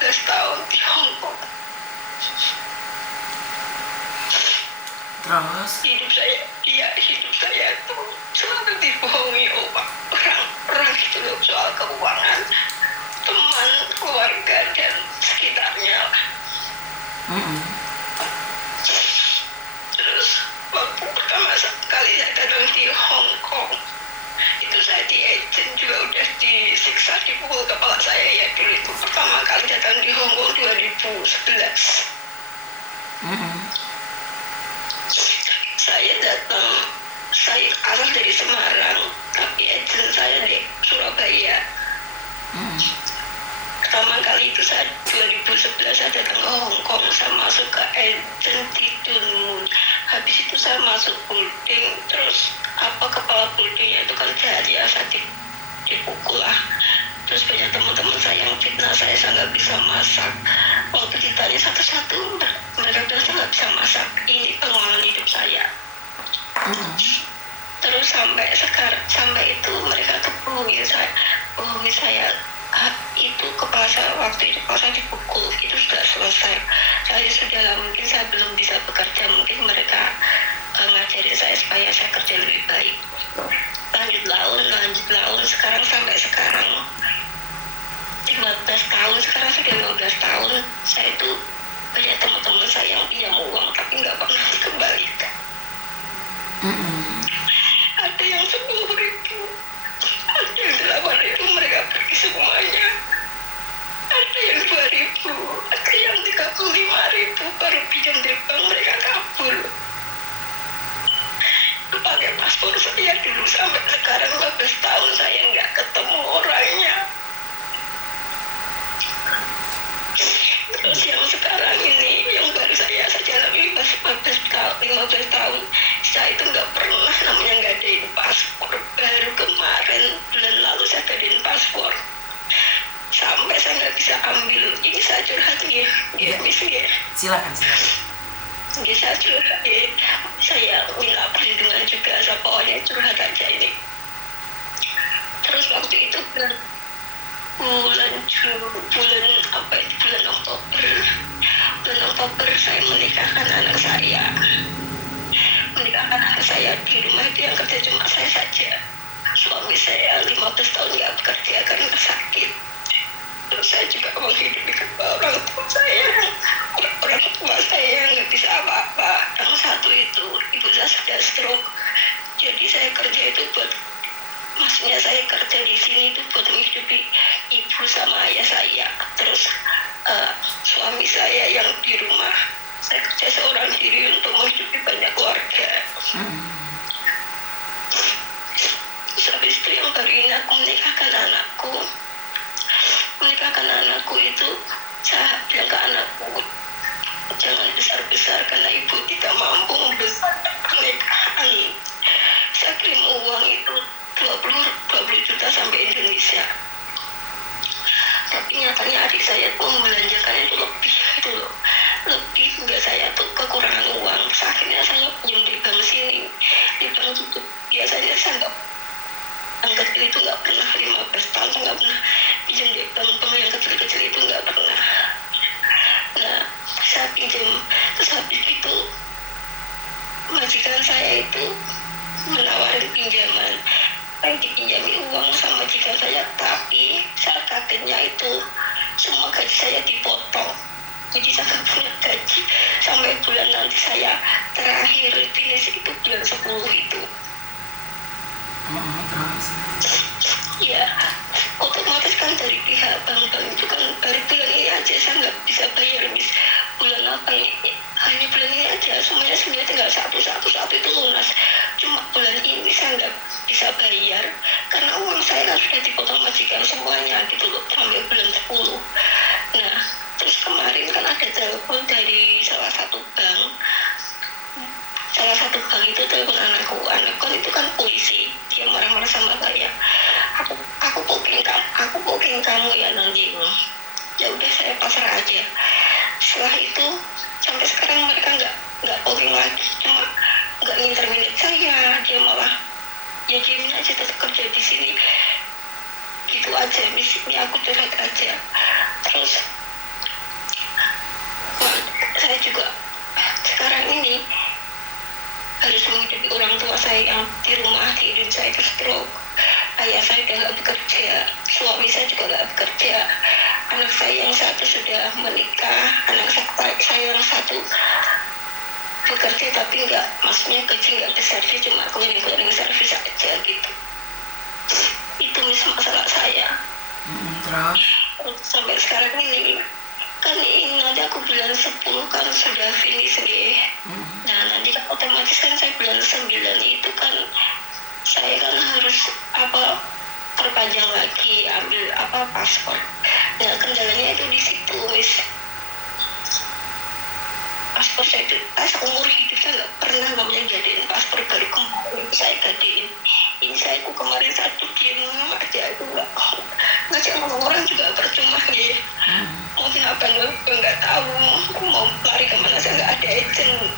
15 tahun di Hong Kong. Terus? Hidup saya tuh selalu dibohongi orang gitu loh, soal keuangan, teman, keluarga, dan sekitarnya lah. Terus waktu pertama kali saya datang di Hong Kong, itu saya di agent juga udah disiksa, dipukul kepala saya ya dulu. Itu pertama kali datang di Hong Kong 2011. Saya asal dari Semarang, tapi agent saya di Surabaya. Pertama kali itu saya 2011 saya datang ke Hong Kong, saya masuk ke agent di Dunmun. Habis itu saya masuk building, terus kepala buildingnya itu kan jahat ya, saya dipukul lah. Terus banyak teman-teman saya yang fitnah saya nggak bisa masak. Waktu ditanya satu-satu, mereka bilang saya nggak bisa masak. Ini pengalaman hidup saya. Terus sampai itu mereka tuh bohongi saya. Itu kepala saya, waktu itu kepala saya dipukul, itu sudah selesai. Saya sudah, mungkin saya belum bisa bekerja, mungkin mereka ngajarin saya supaya saya kerja lebih baik. Lanjut laun, sampai sekarang 15 tahun, sekarang sudah 15 tahun. Saya itu banyak teman-teman saya yang pinjam uang tapi nggak pernah dikembalikan. Ada yang 10.000, ada yang 8.000, mereka pergi semuanya. Ada yang 2.000, ada yang 35.000, baru pinjam dari bank mereka kabur. Pakai paspor saya dulu, sampai sekarang 15 tahun saya nggak ketemu orangnya. Terus yang sekarang ini, yang baru saya jalani 15 tahun, saya itu nggak pernah namanya ngadain paspor. Baru kemarin bulan lalu saya ngadain paspor, sampai saya nggak bisa ambil. Ini saya curhat nih, ya. Silakan. Jadi saya curhat ya, saya minta perlindungan juga, saya pokoknya curhat aja ini. Terus waktu itu bulan Oktober saya menikahkan anak saya di rumah. Itu yang kerja cuma saya saja. Suami saya 15 tahun nggak bekerja karena sakit. Terus saya juga menghidupi orang tua saya nggak bisa apa-apa. Yang satu itu ibu saya sudah stroke, jadi saya kerja itu maksudnya saya kerja di sini itu buat menghidupi ibu sama ayah saya. Terus suami saya yang di rumah, saya kerja seorang diri untuk menghidupi banyak keluarga. Terus habis itu yang baru ini aku menikahkan anakku itu, saya bilang ke anakku, jangan besar-besar karena ibu tidak mampu membesar pernikahan. Saya kirim uang itu 20 juta sampai Indonesia. Tapi nyatanya adik saya tuh membelanjakan itu lebih hingga saya tuh kekurangan uang. Terus akhirnya saya pinjam di bank sini, di bank itu biasanya saya nggak, yang kecil itu nggak pernah, 15 tahun saya nggak pernah pinjam di bank yang kecil-kecil itu nggak pernah. Nah, saya pinjam, terus habis itu majikan saya itu menawarin pinjaman. Saya dipinjami uang sama majikan saya, tapi saat kagetnya itu semua gaji saya dipotong. Jadi saya nggak punya gaji sampai bulan nanti saya terakhir finish itu bulan 10 itu. Ya, otomatis kan dari pihak bank-bank itu kan baru bulan ini aja saya nggak bisa bayar, bulan apa ini, hanya bulan ini aja semuanya tinggal satu itu lunas. Cuma bulan ini saya nggak bisa bayar karena uang saya kan sudah dipotong majikan semuanya gitu loh sampai bulan 10. Nah, terus kemarin kan ada telepon dari salah satu bank itu telepon anakku itu kan polisi. Dia marah-marah sama saya, aku booking kamu ya nanti. Ya udah, saya pasrah aja. Setelah itu sampai sekarang mereka nggak booking lagi, cuma nggak minta saya. Dia malah ya diamnya aja, tetap kerja di sini gitu aja. Ini aku curhat aja. Terus saya juga sekarang ini harus menghidupi orang tua saya yang di rumah di Indonesia itu stroke. Ayah saya udah nggak bekerja, suami saya juga nggak bekerja, anak saya yang satu sudah menikah, anak saya yang satu bekerja tapi nggak, maksudnya gaji nggak besar, dia cuma keliling-keliling servis aja gitu. Itu masalah saya. Terus sampai sekarang ini kan ini nanti aku bulan 10 kan sudah finish nih. Nah nanti kan otomatis kan saya bulan 9 itu kan saya kan harus perpanjang lagi, ambil paspor. Nah kendalanya itu di situ, paspor saya itu umur hidup saya nggak pernah namanya jadiin paspor, baru kemarin saya jadiin. Ini saya kemarin satu diem aja, itu ngajak ngomong orang juga percuma nih. Mungkin apa nggak tahu aku mau lari kemana, saya nggak ada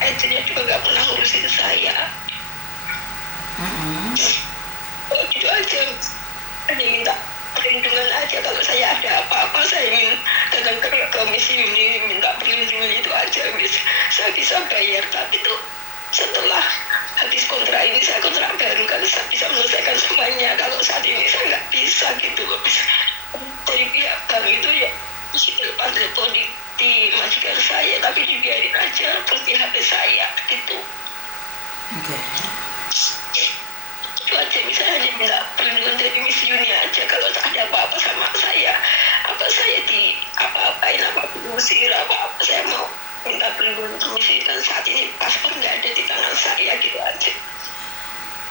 agennya juga nggak pernah ngurusin saya. Gitu aja, hanya minta perlindungan aja. Kalau saya ada apa-apa saya ingin datang ke komisi ini minta perlindungan, itu aja saya bisa bayar. Tapi tuh setelah habis kontrak ini, saya kontrak baru kan saya bisa menyelesaikan semuanya. Kalau saat ini saya nggak bisa gitu loh. Dari pihak bank itu ya mesti telepon di majikan saya, tapi dibiarin aja seperti HP saya gitu. Itu aja, misalnya hanya minta perlindungan dari Miss Yuni aja. Kalau ada apa-apa sama saya, saya di apa-apain, usir apa-apa, saya mau minta perlindungan ke Miss Yuni. Dan saat ini paspor nggak ada di tangan saya, gitu aja.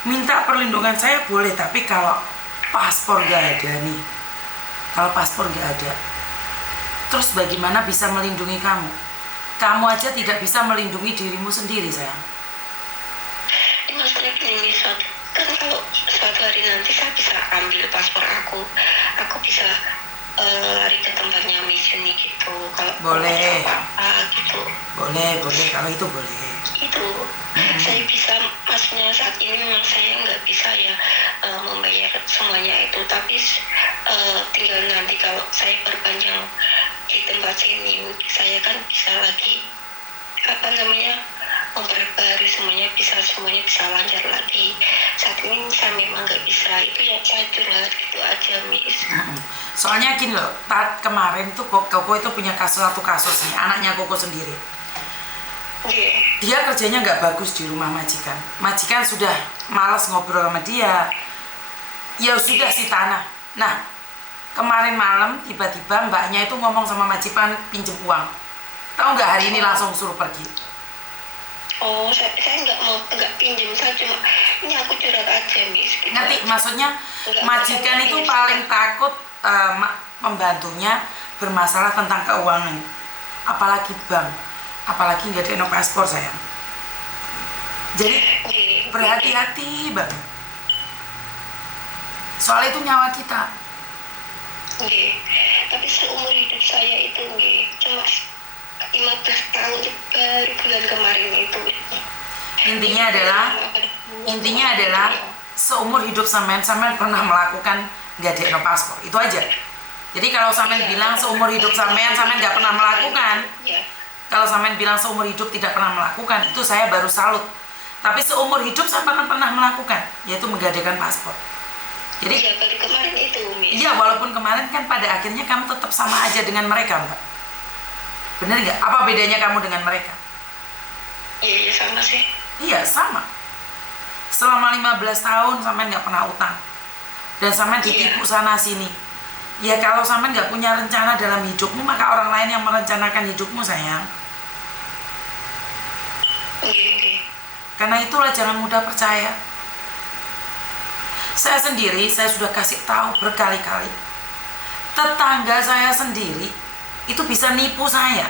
Minta perlindungan saya boleh, tapi kalau paspor nggak ada nih, kalau paspor nggak ada, terus bagaimana bisa melindungi kamu? Kamu aja tidak bisa melindungi dirimu sendiri, sayang. Maksudnya gini, kan kalau suatu hari nanti saya bisa ambil paspor aku bisa lari ke tempatnya Miss Yuni gitu. Kalau boleh apa gitu. Boleh, kalau itu boleh. Itu saya bisa, maksudnya saat ini memang saya nggak bisa ya membayar semuanya itu, tapi tinggal nanti kalau saya perpanjang di tempat sini, saya kan bisa lagi memperbarui semuanya bisa lancar lagi. Saat ini saya memang nggak bisa, itu yang saya curhat gitu aja, Miss. Soalnya gini loh, kemarin tuh Koko itu punya satu kasus nih, anaknya Koko sendiri. Dia kerjanya nggak bagus di rumah majikan. Majikan sudah malas ngobrol sama dia, ya sudah si tanah. Nah, kemarin malam tiba-tiba mbaknya itu ngomong sama majikan pinjem uang. Tahu nggak, hari ini langsung suruh pergi. Oh, saya nggak pinjam, saya cuma ini aku curhat aja, Miss. Gitu. Ngerti? Maksudnya majikan itu paling takut pembantunya bermasalah tentang keuangan, apalagi bank, apalagi nggak ada paspor, sayang. Jadi berhati-hati banget. Soal itu nyawa kita. Tapi seumur hidup saya itu cuma 15 tahun baru bulan kemarin itu. Intinya adalah seumur hidup sampean pernah melakukan nggak ada paspor, itu aja. Jadi kalau sampean bilang seumur hidup sampean nggak pernah melakukan, kalau sampean bilang seumur hidup tidak pernah melakukan, itu saya baru salut. Tapi seumur hidup sampean pernah melakukan, yaitu menggadaikan paspor. Jadi baru kemarin itu, Miss. Iya, walaupun kemarin kan pada akhirnya kamu tetap sama aja dengan mereka, Mbak. Bener nggak? Apa bedanya kamu dengan mereka? Iya sama sih. Iya sama. Selama 15 tahun sampean nggak pernah utang, dan sampean ditipu sana sini. Ya kalau sampean nggak punya rencana dalam hidupmu, maka orang lain yang merencanakan hidupmu, sayang. Karena itulah jangan mudah percaya. Saya sendiri, saya sudah kasih tahu berkali-kali. Tetangga saya sendiri itu bisa nipu saya,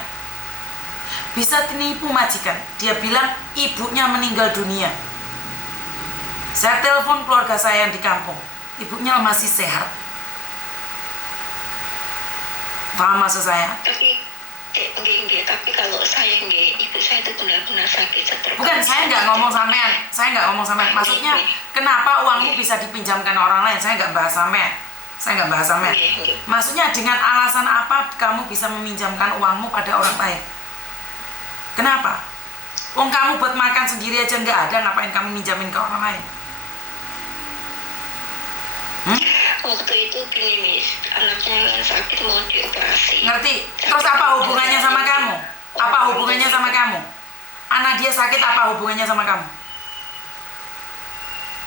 bisa nipu majikan. Dia bilang ibunya meninggal dunia. Saya telepon keluarga saya yang di kampung, ibunya masih sehat. Paham maksud saya? Tapi kalau saya ibu saya itu benar-benar sakit seperti. Bukan, saya nggak ngomong sampean. Maksudnya kenapa uangmu bisa dipinjamkan orang lain? Saya nggak bahas sampean. Maksudnya dengan alasan apa kamu bisa meminjamkan uangmu pada orang lain? Kenapa? Wong kamu buat makan sendiri aja nggak ada, ngapain kamu minjamin ke orang lain? Waktu itu gini Miss, anaknya sakit mau dioperasi. Ngerti? Terus apa hubungannya sama kamu? Apa hubungannya sama kamu? Anak dia sakit, apa hubungannya sama kamu?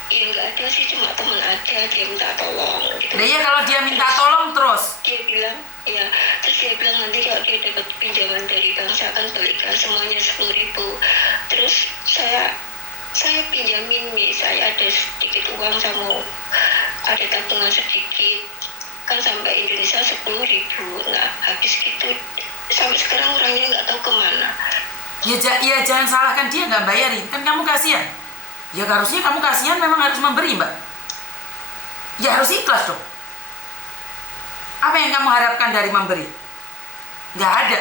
Ya nggak ada sih, cuma temen aja, dia minta tolong gitu. Nah iya, kalau dia minta tolong terus Dia bilang, ya, terus dia bilang nanti kalau dia dapat pinjaman dari bank saya akan belikan semuanya 10.000. Terus saya pinjamin nih, saya ada sedikit uang sama ada tabungan sedikit, kan sampai Indonesia 10.000. Nah habis gitu sampai sekarang orangnya nggak tahu kemana. Ya jangan salahkan dia nggak bayarin, kan kamu kasihan. Ya harusnya kamu kasihan, memang harus memberi, Mbak. Ya harus ikhlas dong. Apa yang kamu harapkan dari memberi? Nggak ada.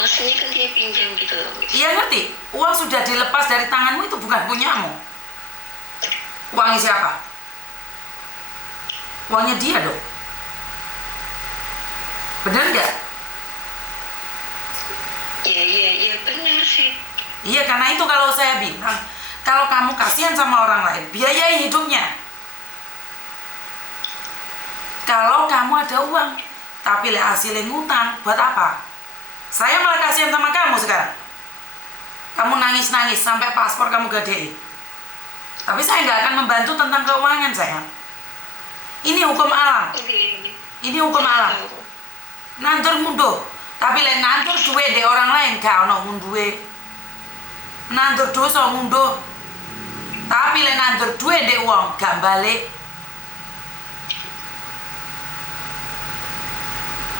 Maksudnya kan dia pinjam gitu loh. Iya ngerti, uang sudah dilepas dari tanganmu, itu bukan punyamu. Uangnya siapa? Uangnya dia dong. Benar nggak? Iya benar sih. Iya, karena itu kalau saya bilang, kalau kamu kasihan sama orang lain, biayai hidupnya. Kalau kamu ada uang, tapi hasilnya ngutang, buat apa? Saya malah kasihan sama kamu sekarang. Kamu nangis-nangis sampai paspor kamu gadein. Tapi saya nggak akan membantu tentang keuangan saya. Ini hukum alam. Ini hukum alam. Nandur mundur, tapi lain nandur duwe de orang lain gak ono munduwe. Nandur dosa mundur, tapi lain nandur duwe de uang gak balik.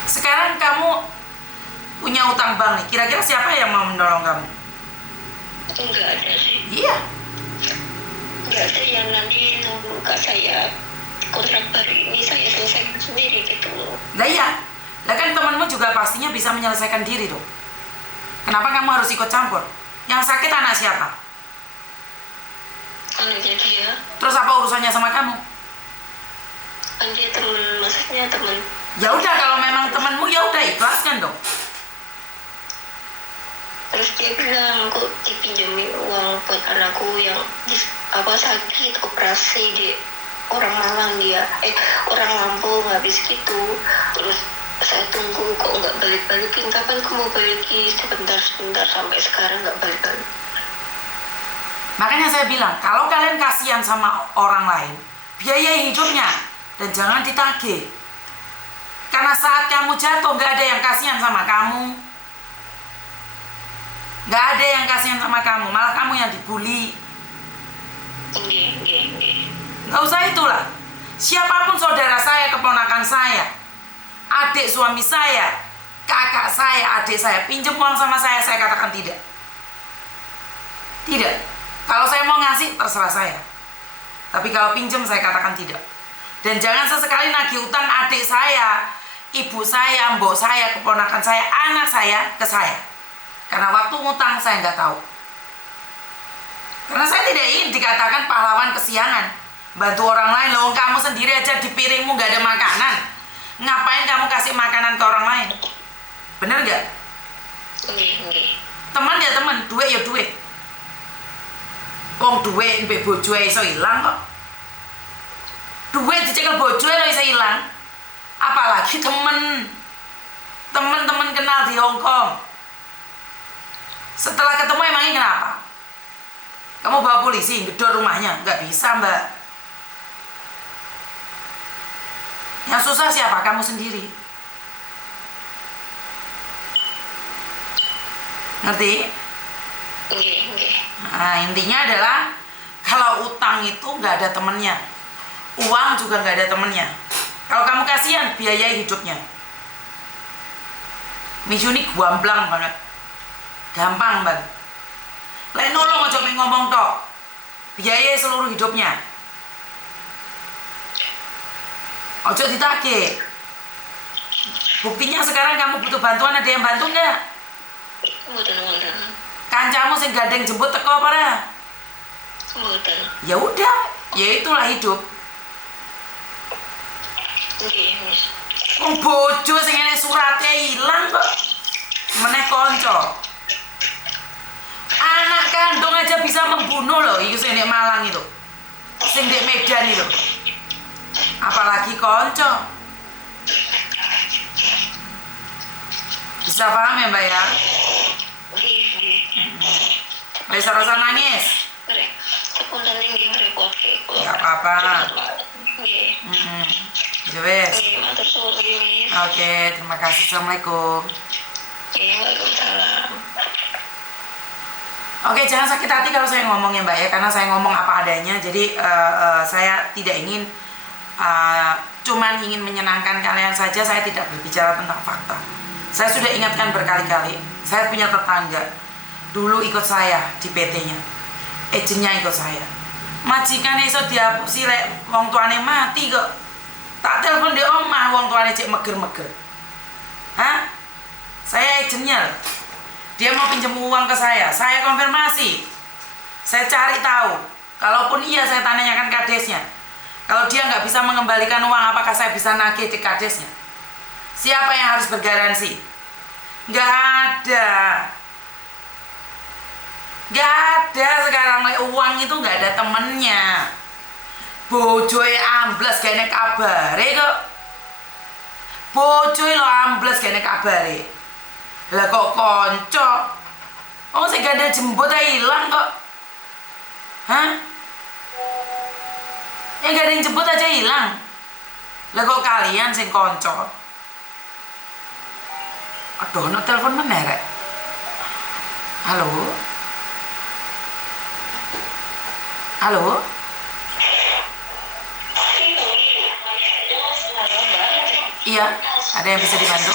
Sekarang kamu punya utang bank nih, kira-kira siapa yang mau menolong kamu? Enggak ada sih. Iya. Enggak ada yang nanti nunggu kak saya kontrak baru ini saya selesaikan sendiri gitu. Lah iya, lah kan temanmu juga pastinya bisa menyelesaikan diri dong. Kenapa kamu harus ikut campur? Yang sakit anak siapa? Anaknya dia. Terus apa urusannya sama kamu? Kan dia teman, maksudnya teman. Ya udah, kalau memang temanmu ya udah ikhlaskan dong. Terus dia bilang kok dipinjemin uang buat anakku yang sakit operasi di orang Malang dia, orang Lampung habis gitu. Terus saya tunggu kok nggak balik-balikin, kapan aku mau balikin, sebentar sampai sekarang nggak balik-balik. Makanya saya bilang, kalau kalian kasihan sama orang lain, biayai hidupnya dan jangan ditagih. Karena saat kamu jatuh nggak ada yang kasihan sama kamu, nggak ada yang kasihan sama kamu, malah kamu yang dibully. Nggak usah itulah. Siapapun saudara saya, keponakan saya, adik suami saya, kakak saya, adik saya, pinjam uang sama saya katakan tidak. Tidak. Kalau saya mau ngasih, terserah saya. Tapi kalau pinjam, saya katakan tidak. Dan jangan sesekali nagih utang adik saya, ibu saya, mbok saya, keponakan saya, anak saya ke saya. Karena waktu ngutang saya nggak tahu. Karena saya tidak ingin dikatakan pahlawan kesiangan, bantu orang lain. Loh, kamu sendiri aja di piringmu nggak ada makanan, ngapain kamu kasih makanan ke orang lain? Bener nggak? Teman ya teman, duit ya duit. Wong duit mbek bojo iso ilang kok. Duit dicekel bojo lo iso ilang. Apalagi temen-temen kenal di Hong Kong. Setelah ketemu emangnya kenapa? Kamu bawa polisi gedor rumahnya? Nggak bisa, Mbak. Yang susah siapa? Kamu sendiri. Ngerti? Nah, intinya adalah kalau utang itu nggak ada temennya, uang juga nggak ada temennya. Kalau kamu kasihan, biayai hidupnya. Miss Yuni gamblang banget, gampang banget. Lain nolong aja ngomong tok, biayai seluruh hidupnya. Ojo ditagih. Buktinya sekarang kamu butuh bantuan, ada yang bantu nggak? Kancamu sing gandeng jemput teko apa ora? Ya udah, ya itulah hidup. Wong bojo sing ngene surate ilang kok. meneh konco. Anak kandung aja bisa membunuh loh, itu sing di Malang itu, sing di Medan itu, apalagi konco. Bisa paham ya Mbak ya? Wis ora nangis. Gak apa-apa. Ya wes. Oke, terima kasih. Assalamualaikum. Waalaikumsalam. Oke, jangan sakit hati kalau saya ngomong ya Mbak ya, karena saya ngomong apa adanya. Jadi saya tidak ingin cuman ingin menyenangkan kalian saja. Saya tidak berbicara tentang fakta. Saya sudah ingatkan berkali-kali. Saya punya tetangga dulu ikut saya di PT-nya, agentnya ikut saya. Majikan iso dihapusi lek wong tuane mati kok. Tak telepon di omah wong tuane cek meger-meger. Hah? Saya agentnya. Dia mau pinjam uang ke saya konfirmasi. Saya cari tahu. Kalaupun iya, saya tanyakan kadesnya. Kalau dia nggak bisa mengembalikan uang, apakah saya bisa nagih ke kadesnya? Siapa yang harus bergaransi? Nggak ada. Nggak ada sekarang. Uang itu nggak ada temennya. Bojoe amblas gak enek kabare kok. Bojoe lo amblas gak enek kabare. Lah kok konco? Oh, saya gak ada jemput aja hilang kok. Hah? Ya gak ada yang jemput aja hilang. Lah kok kalian sing konco? Aduh, no telepon meneh rek. Halo? Halo? Iya, ada yang bisa dibantu?